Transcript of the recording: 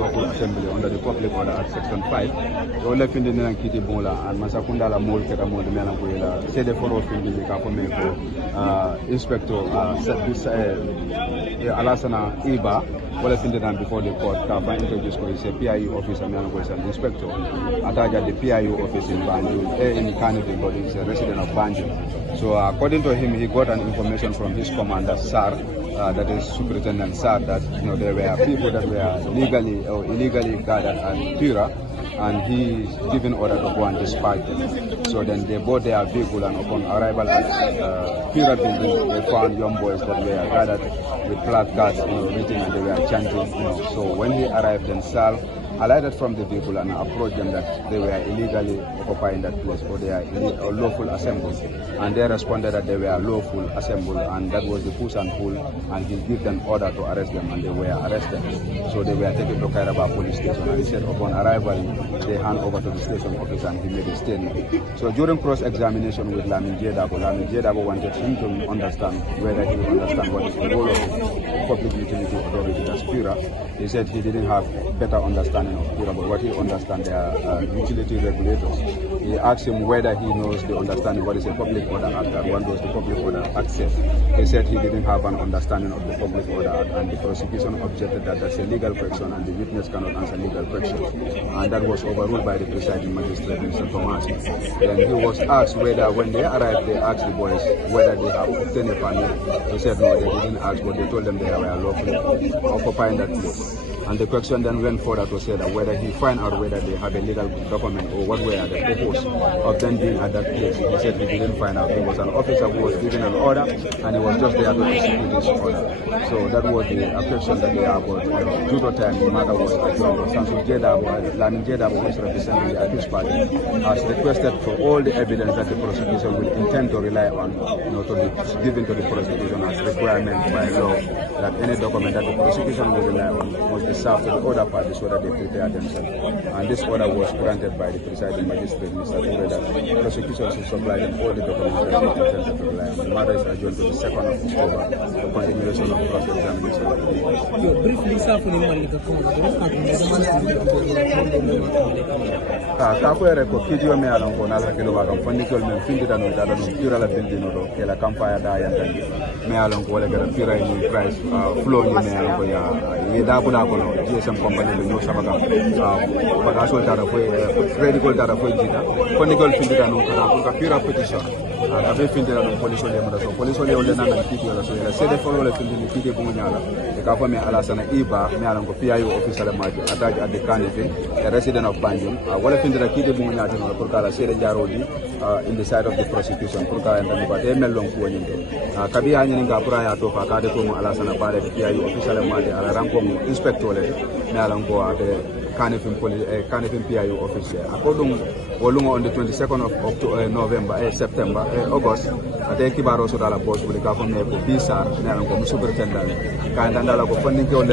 local assembly under the public order at section 5. So left in the Kiti Bola and Masakunda la Mol Keta Mol de Melanguela, said the four of the Kapomeko, Inspector Alasana Iba, well attended before the court, Kapa introduced for his PIU officer, Melanguela and Inspector. Ataja the PIU office in Banjul, in Carnival, but he's a resident of Banjul. So according to him, he got an information from his commander, Sar, that is Superintendent Sar, that there were people that were legally or illegally gathered at Pira, and he given order to go and dispatch them. So then they bought their vehicle, and upon arrival at Pira building, they found young boys that were gathered with placards, written, and they were chanting. So when he arrived, then Sar alighted from the vehicle and approached them that they were illegally occupying that place, or they are lawful assembled. And they responded that they were lawful assembled, and that was the push and pull, and he gave them order to arrest them, and they were arrested. So they were taken to Kairaba police station, and he said upon arrival, they hand over to the station officer, and he made a statement. So during cross-examination with Lamin Jedabo wanted him to understand whether he would understand what is the role of public utility authority, that's PURA. He said he didn't have better understanding of PURA, but what he understands, they are utility regulators. He asked him whether he knows the understanding what is a public order act and what does the public order act say. He said he didn't have an understanding of the public order act, and the prosecution objected that that's a legal question and the witness cannot answer legal questions. And that was overruled by the presiding magistrate, Mr. Thomas. Then he was asked whether when they arrived, they asked the boys whether they have obtained a permit. He said no, they didn't ask, but they told them they were lawfully occupying that place. And the question then went further to say that whether he find out whether they have a legal document or what were the purpose of them being at that place. He said he didn't find out. He was an officer who was given an order, and he was just there to execute this order. So that was the question that they have. But due to time, the matter was adjourned. Samson Jedabo, Lamin Jedabo, who is representing the accused party, has requested for all the evidence that the prosecution will intend to rely on, to be given to the prosecution as requirement by law, that any document that the prosecution will rely on must be served to the other parties so that they prepare themselves. And this order was granted by the presiding magistrate, Mr. Ture, that prosecution should supply them all the documents that they intend to rely on. The matter is adjourned to the 2nd of October, the continuation of cross-examination. Briefly, sir, for the kakwere ko kidio me alon ko nala kilo ba kam fandi kol men findi tan no dada no pura la bindi no do ke la campaya da yanda me alon ko wala gara pura ni price flow ni me alon ko ya ni da bu da ko no GSM company do no sabaga ba ga sol tara foi credit ko tara foi jita fandi kol findi tan no ka pura petition ka be findi la no police le mo so police le ole na na kiti la so la sede folo le findi ni kiti bu nyala e ka fa me Alasana Iba me alon ko PIU officer le maji attaque at the Carnival, a resident of Banjul. Wala findi la kiti bu nyala no pour kala sede jarodi in the side of the prosecution pour kala ndani ba de melon ko nyinde kabi ha nyini nga pura ya to fa ka de ko mo Alasana bare PIU officer le maji ala ranko inspector le me alon ko ade Carnival PIU officer according wolungo on the 22nd of October, September, August, ate kibaro so dala post pour ka fa me ko bisar me alon ko superintendent ka ndala ko funding ko